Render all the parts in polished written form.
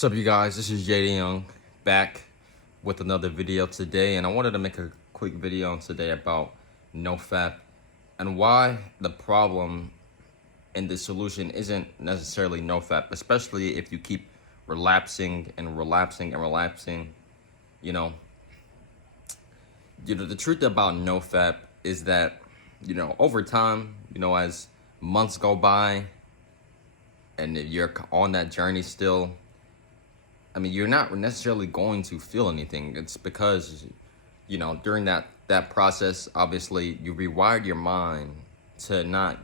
What's up, you guys? This is Jayden back with another video today, and I wanted to make a quick video today about NoFap and why the problem and the solution isn't necessarily NoFap, especially if you keep relapsing and relapsing and relapsing. You know, the truth about NoFap is that, over time, as months go by and if you're on that journey still, you're not necessarily going to feel anything. It's because, during that process, obviously, you rewired your mind to not,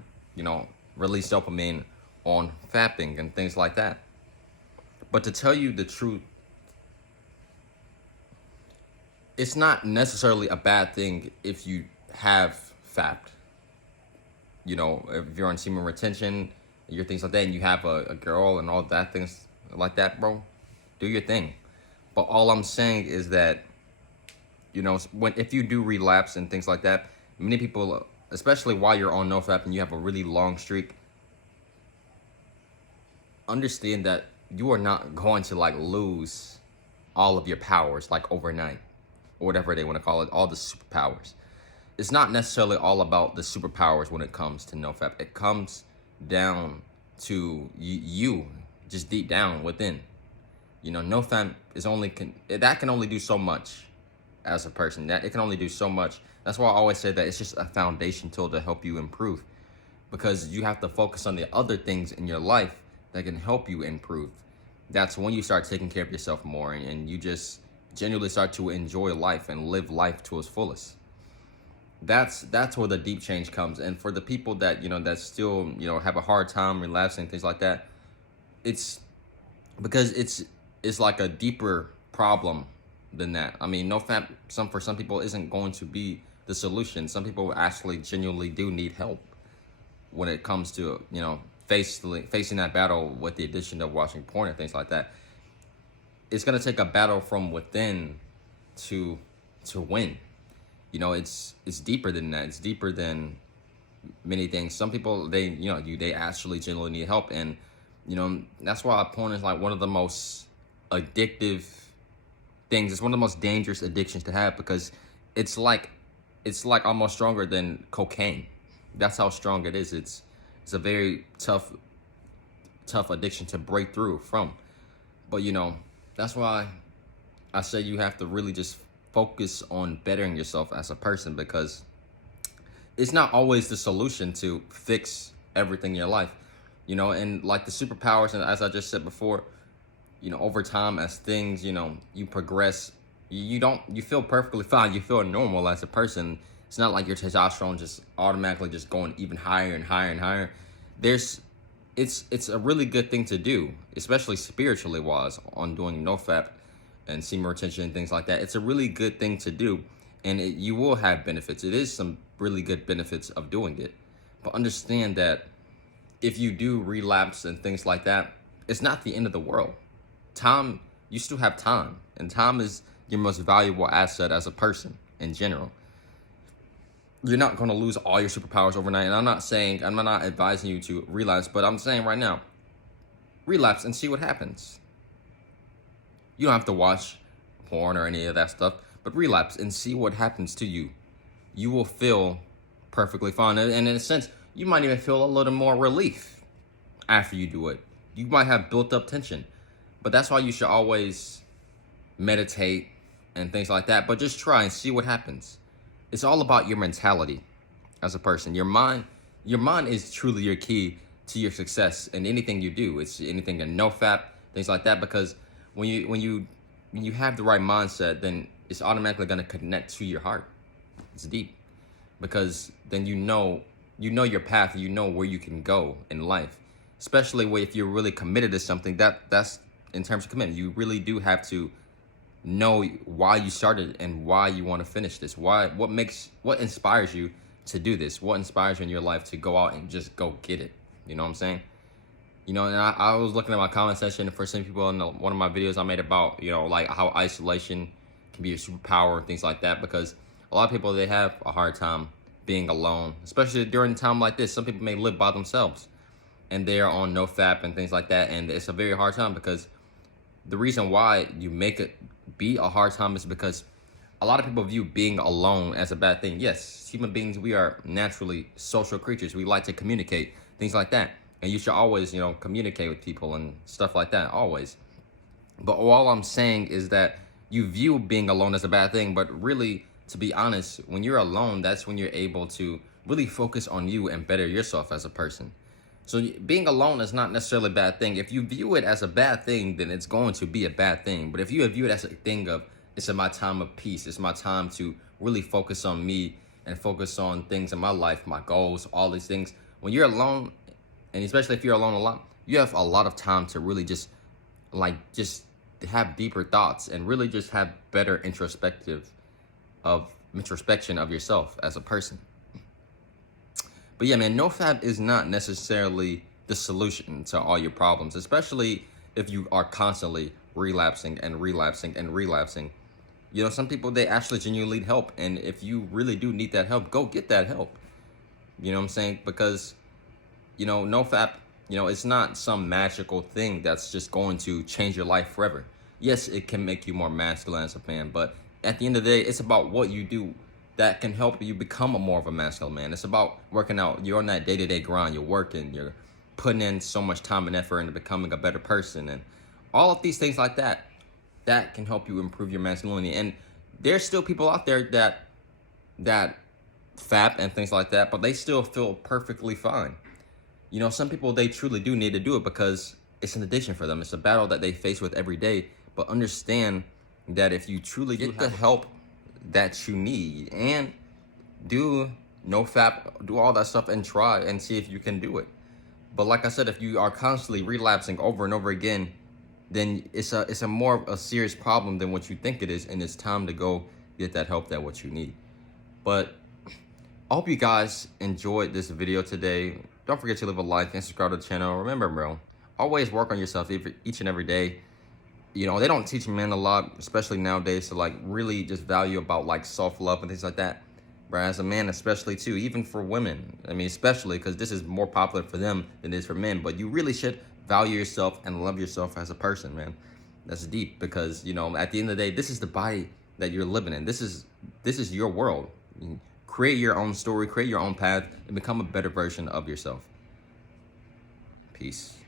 release dopamine on fapping and things like that. But to tell you the truth, it's not necessarily a bad thing if you have fapped. If you're on semen retention, your things like that, and you have a girl and all that things like that, bro, do your thing. But all I'm saying is that, if you do relapse and things like that, many people, especially while you're on NoFap and you have a really long streak, understand that you are not going to lose all of your powers overnight, or whatever they want to call it, all the superpowers. It's not necessarily all about the superpowers when it comes to NoFap. It comes down to you just deep down within. NoFap can only do so much as a person. That it can only do so much. That's why I always say that it's just a foundation tool to help you improve, because you have to focus on the other things in your life that can help you improve. That's when you start taking care of yourself more, and you just genuinely start to enjoy life and live life to its fullest. That's where the deep change comes. And for the people that that still have a hard time relapsing, things like that, it's because it's like a deeper problem than that. NoFap, for some people, isn't going to be the solution. Some people actually genuinely do need help when it comes to facing that battle with the addiction of watching porn and things like that. It's gonna take a battle from within to win. It's deeper than that. It's deeper than many things. Some people, they actually genuinely need help, and that's why porn is one of the most addictive things. It's one of the most dangerous addictions to have, because it's like almost stronger than cocaine. That's how strong it is. It's a very tough addiction to break through from. But that's why I say you have to really just focus on bettering yourself as a person, because it's not always the solution to fix everything in your life. And the superpowers, and as I just said before, over time, as things, you progress, you feel perfectly fine. You feel normal as a person. It's not like your testosterone just automatically just going even higher and higher and higher. It's a really good thing to do, especially spiritually wise, on doing NoFap and semen retention and things like that. It's a really good thing to do, and you will have benefits. It is some really good benefits of doing it. But understand that if you do relapse and things like that, it's not the end of the world. Time, you still have time, and time is your most valuable asset as a person in general. You're not going to lose all your superpowers overnight, and I'm not advising you to relapse, but I'm saying right now, relapse and see what happens. You don't have to watch porn or any of that stuff, but relapse and see what happens to you. You will feel perfectly fine, and in a sense, you might even feel a little more relief after you do it. You might have built up tension. But that's why you should always meditate and things like that. But just try and see what happens. It's all about your mentality as a person. Your mind is truly your key to your success in anything you do. It's anything in NoFap, things like that. Because when you have the right mindset, then it's automatically going to connect to your heart. It's deep, because then you know your path. You know where you can go in life. Especially if you're really committed to something. That's in terms of commitment, you really do have to know why you started and why you want to finish this. What inspires you to do this? What inspires you in your life to go out and just go get it? You know what I'm saying? And I was looking at my comment section for some people in one of my videos I made about, how isolation can be a superpower and things like that, because a lot of people, they have a hard time being alone, especially during a time like this. Some people may live by themselves and they're on NoFap and things like that, and it's a very hard time, because the reason why you make it be a hard time is because a lot of people view being alone as a bad thing. Yes, human beings, we are naturally social creatures. We like to communicate, things like that. And you should always, communicate with people and stuff like that, always. But all I'm saying is that you view being alone as a bad thing, but really, to be honest, when you're alone, that's when you're able to really focus on you and better yourself as a person. So being alone is not necessarily a bad thing. If you view it as a bad thing, then it's going to be a bad thing. But if you view it as a thing of, it's my time of peace, it's my time to really focus on me and focus on things in my life, my goals, all these things. When you're alone, and especially if you're alone a lot, you have a lot of time to really just have deeper thoughts and really just have better introspection of yourself as a person. But yeah, man, NoFap is not necessarily the solution to all your problems, especially if you are constantly relapsing and relapsing and relapsing. Some people, they actually genuinely need help. And if you really do need that help, go get that help. You know what I'm saying? Because, NoFap, it's not some magical thing that's just going to change your life forever. Yes, it can make you more masculine as a man, but at the end of the day, it's about what you do that can help you become more of a masculine man. It's about working out. You're on that day-to-day grind. You're working. You're putting in so much time and effort into becoming a better person. And all of these things like that can help you improve your masculinity. And there's still people out there that fap and things like that, but they still feel perfectly fine. Some people, they truly do need to do it because it's an addiction for them. It's a battle that they face with every day. But understand that if you truly get the help that you need and do NoFap, do all that stuff and try and see if you can do it. But like I said, if you are constantly relapsing over and over again, then it's a more of a serious problem than what you think it is, and it's time to go get that help that what you need. But I hope you guys enjoyed this video today. Don't forget to leave a like and subscribe to the channel. Remember, bro, always work on yourself each and every day. They don't teach men a lot, especially nowadays, to really just value about self-love and things like that. But as a man, especially too, even for women, especially because this is more popular for them than it is for men. But you really should value yourself and love yourself as a person, man. That's deep because, at the end of the day, this is the body that you're living in. This is your world. Create your own story, create your own path, and become a better version of yourself. Peace.